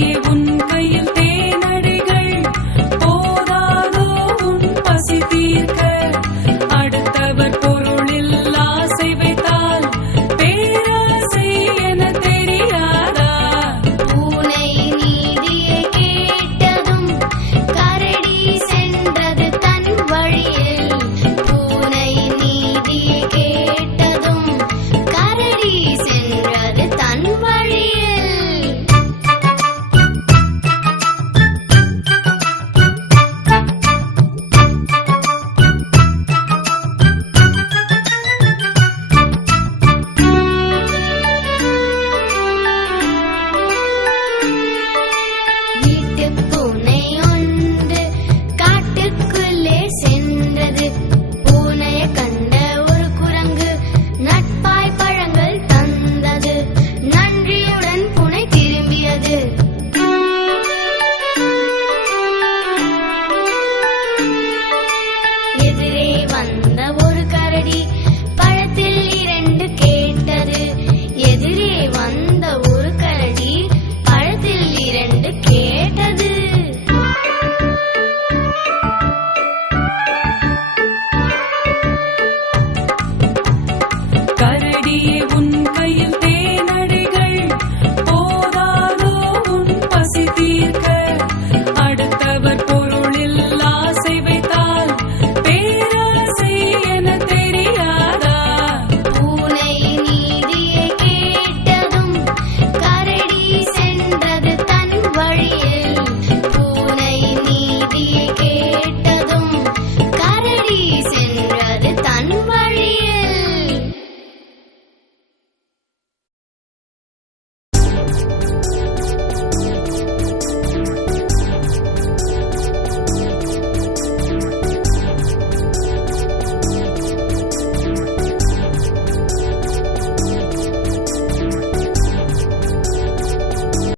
you.